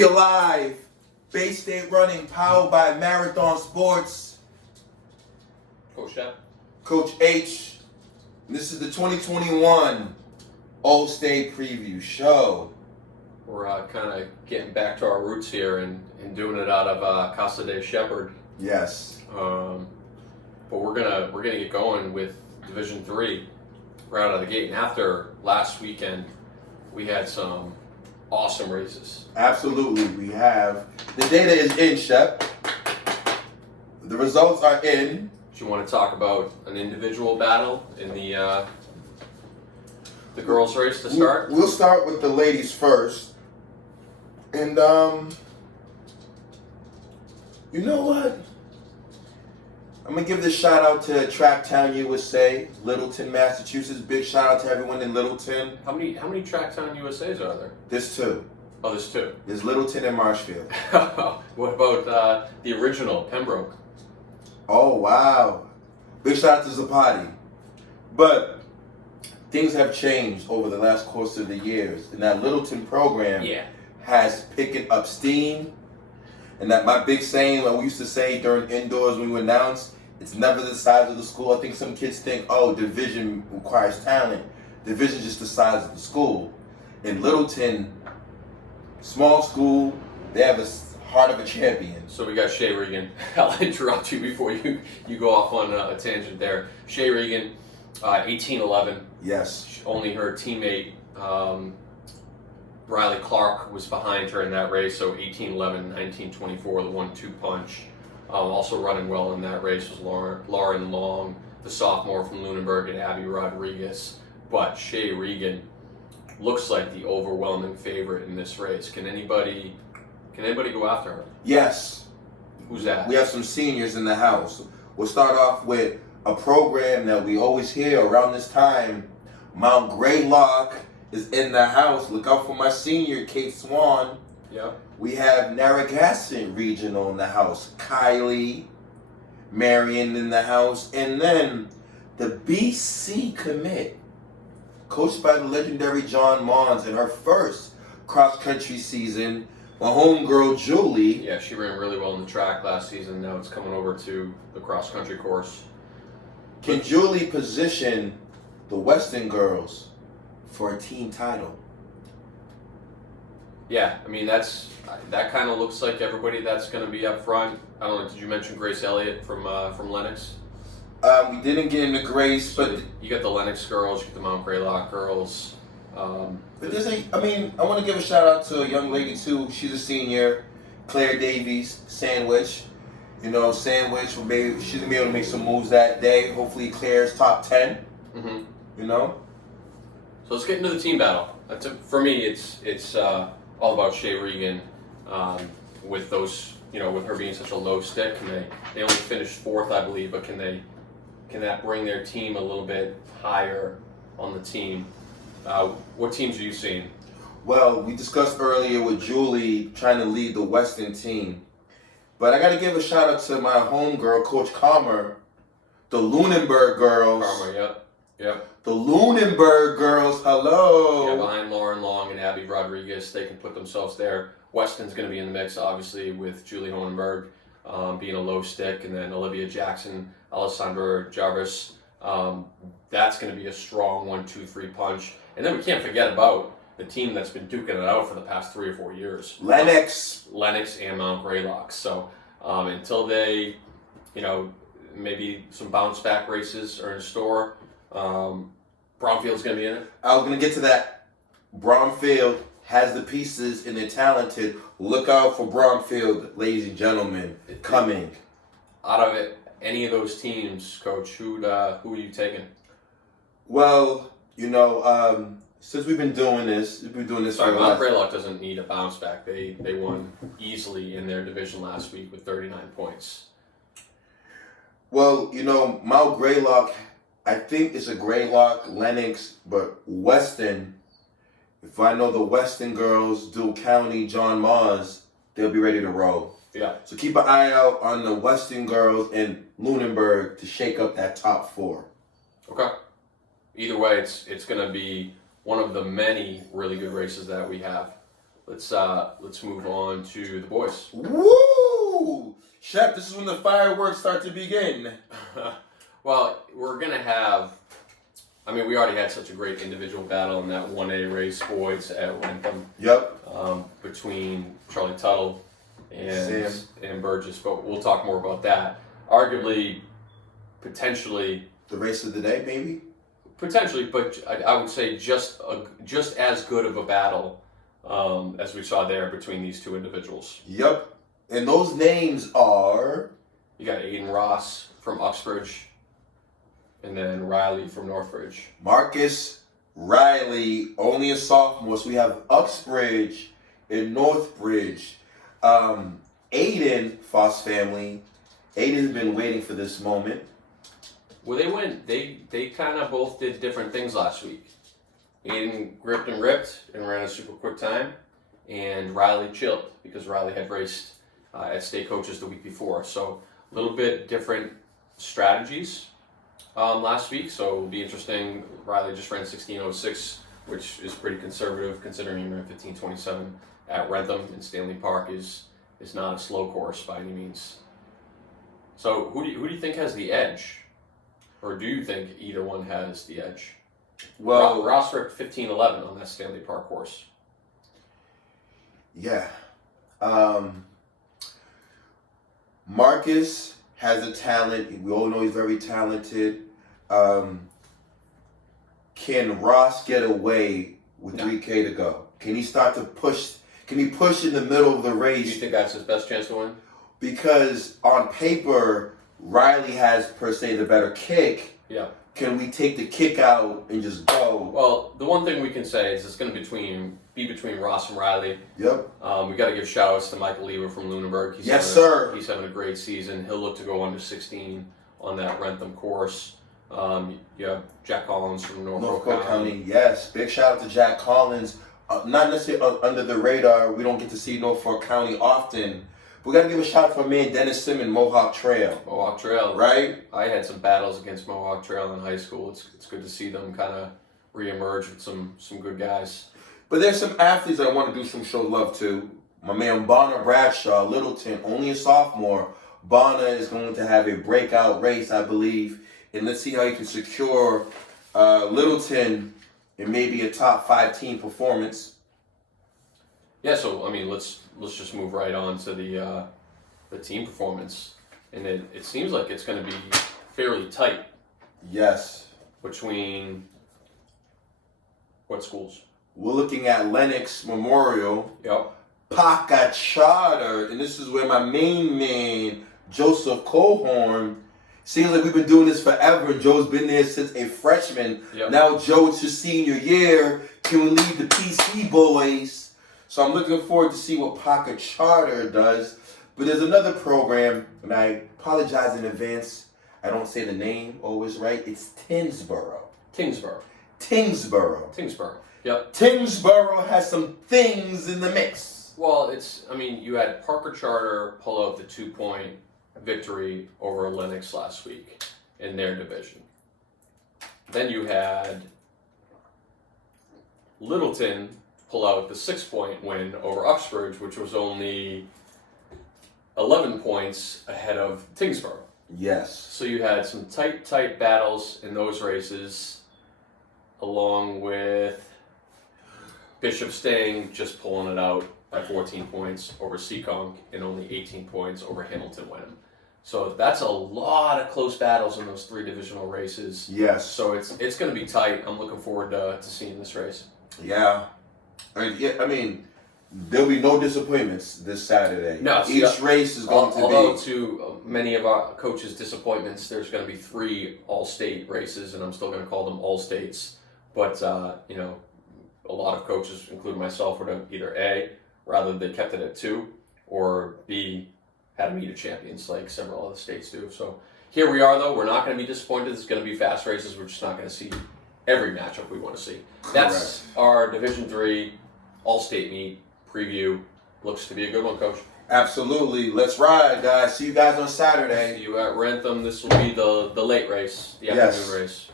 We alive. Bay State Running, powered by Marathon Sports. Coach Shep. Coach H. This is the 2021 All State Preview Show. We're kind of getting back to our roots here and doing it out of Casa de Shepherd. Yes. But we're gonna get going with Division III right out of the gate. And after last weekend, we had some awesome races. Absolutely, we have. The data is in, Shep. The results are in. Do you want to talk about an individual battle in the girls' race to start? We'll start with the ladies first. And, you know what? I'm going to give this shout out to Track Town USA, Littleton, Massachusetts. Big shout out to everyone in Littleton. How many Track Town USAs are there? There's two. Oh, there's two. There's Littleton and Marshfield. What about the original, Pembroke? Oh, wow. Big shout out to Zapati. But things have changed over the last course of the years. And that Littleton program has picked up steam. And that my big saying, like we used to say during indoors when we announce, it's never the size of the school. I think some kids think, oh, division requires talent. Division is just the size of the school. In Littleton, small school, they have a heart of a champion. So we got Shea Regan. I'll interrupt you before you go off on a tangent there. Shea Regan, 1811. Yes. Only her teammate, Riley Clark, was behind her in that race, so 1811, 1924, the 1-2 punch. Also running well in that race was Lauren Long, the sophomore from Lunenburg, and Abby Rodriguez. But Shea Regan looks like the overwhelming favorite in this race. Can anybody go after her? Yes. Who's that? We have some seniors in the house. We'll start off with a program that we always hear around this time. Mount Greylock is in the house. Look out for my senior, Kate Swan. Yep. We have Narragansett Regional in the house. Kylie, Marion in the house. And then the BC commit, coached by the legendary John Mons in her first cross-country season. My homegirl, Julie. Yeah, she ran really well in the track last season. Now it's coming over to the cross-country course. Can Julie position the Western girls for a team title? Yeah, I mean, that kind of looks like everybody that's going to be up front. I don't know, did you mention Grace Elliott from Lennox? We didn't get into Grace, So but you got the Lennox girls, you get the Mount Greylock girls. but I want to give a shout out to a young lady too. She's a senior, Claire Davies, Sandwich. You know, Sandwich she's gonna be able to make some moves that day. Hopefully, Claire's top 10. Mm-hmm. You know. So let's get into the team battle. For me, it's all about Shea Regan. With those, with her being such a low stick, they only finished fourth, I believe, but can that bring their team a little bit higher on the team? What teams are you seeing? Well, we discussed earlier with Julie trying to lead the Western team. But I got to give a shout out to my homegirl, Coach Calmer, the Lunenburg girls. Calmer, yep. The Lunenburg girls, hello. Yeah, behind Lauren Long and Abby Rodriguez, they can put themselves there. Weston's going to be in the mix, obviously, with Julie Honenberg being a low stick, and then Olivia Jackson, Alessandra Jarvis. That's going to be a strong 1-2-3 punch. And then we can't forget about the team that's been duking it out for the past 3 or 4 years. Lennox and Mount Greylock. So until they, maybe some bounce back races are in store, Bromfield's going to be in it. I was going to get to that. Bromfield has the pieces and they're talented. Look out for Bromfield, ladies and gentlemen, coming. Out of it, any of those teams, Coach, who are you taking? Well, since we've been doing this, Sorry, Mount Greylock doesn't need a bounce back. They won easily in their division last week with 39 points. Well, Mount Greylock, I think it's a Greylock, Lennox, but Weston, if I know the Weston girls, Duke County, John Mars, they'll be ready to roll. Yeah. So keep an eye out on the Weston girls and Lunenburg to shake up that top 4. Okay. Either way, it's going to be one of the many really good races that we have. let's move on to the boys. Woo! Chef, this is when the fireworks start to begin. Well, we're going to have, I mean, we already had such a great individual battle in that 1A race, boys, at Wentham. Yep. Between Charlie Tuttle and Burgess, but we'll talk more about that. Arguably, potentially... The race of the day, maybe? Potentially, but I would say just as good of a battle as we saw there between these two individuals. Yep. And those names are... You got Aiden Ross from Uxbridge, and then Riley from Northbridge. Marcus Riley, only a sophomore. So we have Uxbridge and Northbridge. Aiden, Foss family. Aiden's been waiting for this moment. Well, they kind of both did different things last week. Aiden gripped and ripped and ran a super quick time, and Riley chilled because Riley had raced at State Coaches the week before. So a little bit different strategies last week, so it'll be interesting. Riley just ran 16:06, which is pretty conservative considering he ran 15:27 at Wrentham, and Stanley Park is not a slow course by any means. So who do you think has the edge? Or do you think either one has the edge? Well, Ross ripped 15:11 on that Stanley Park course. Yeah. Marcus has a talent. We all know he's very talented. Can Ross get away with 3K to go? Can he start to push? Can he push in the middle of the race? Do you think that's his best chance to win? Because on paper, Riley has, per se, the better kick. Yeah. Can we take the kick out and just go? Well, the one thing we can say is it's going to be between Ross and Riley. Yep. We got to give shout-outs to Michael Lever from Lunenburg. Sir. He's having a great season. He'll look to go under 16 on that Wrentham course. You have Jack Collins from Norfolk County. Yes, big shout out to Jack Collins. Not necessarily under the radar. We don't get to see Norfolk County often. We got to give a shout out for me and Dennis Simmons, Mohawk Trail. Mohawk Trail. Right? I had some battles against Mohawk Trail in high school. It's good to see them kind of reemerge with some good guys. But there's some athletes I want to do some show love to. My man Bonner Bradshaw, Littleton, only a sophomore. Bonner is going to have a breakout race, I believe. And let's see how he can secure Littleton in maybe a top 5 team performance. Yeah, so I mean, let's just move right on to the team performance, and it seems like it's going to be fairly tight. Yes. Between what schools? We're looking at Lennox Memorial. Yep. Paca Charter, and this is where my main man Joseph Colhorn. Seems like we've been doing this forever, and Joe's been there since a freshman. Yep. Now, Joe, it's your senior year. Can we lead the PC boys? So I'm looking forward to see what Paca Charter does. But there's another program, and I apologize in advance. I don't say the name always right. It's Tingsboro. Tingsboro. Yep. Tingsboro has some things in the mix. Well, you had Parker Charter pull out the 2-point victory over Lennox last week in their division. Then you had Littleton pull out the 6-point win over Uxbridge, which was only 11 points ahead of Tingsboro. Yes. So you had some tight battles in those races, along with Bishop Sting just pulling it out by 14 points over Seekonk and only 18 points over Hamilton Wenham. So that's a lot of close battles in those 3 divisional races. Yes. So it's going to be tight. I'm looking forward to seeing this race. Yeah. I mean, there'll be no disappointments this Saturday. No. Each race is going to be... Although to many of our coaches' disappointments, there's going to be 3 All-State races, and I'm still going to call them All States. But, a lot of coaches, including myself, would have either A, rather they kept it at 2, or B, had a meet of champions like several other states do. So here we are, though. We're not going to be disappointed. It's going to be fast races. We're just not going to see every matchup we want to see. That's our Division III All-State meet preview. Looks to be a good one, Coach. Absolutely. Let's ride, guys. See you guys on Saturday. See you at Wrentham. This will be the late race, the afternoon race.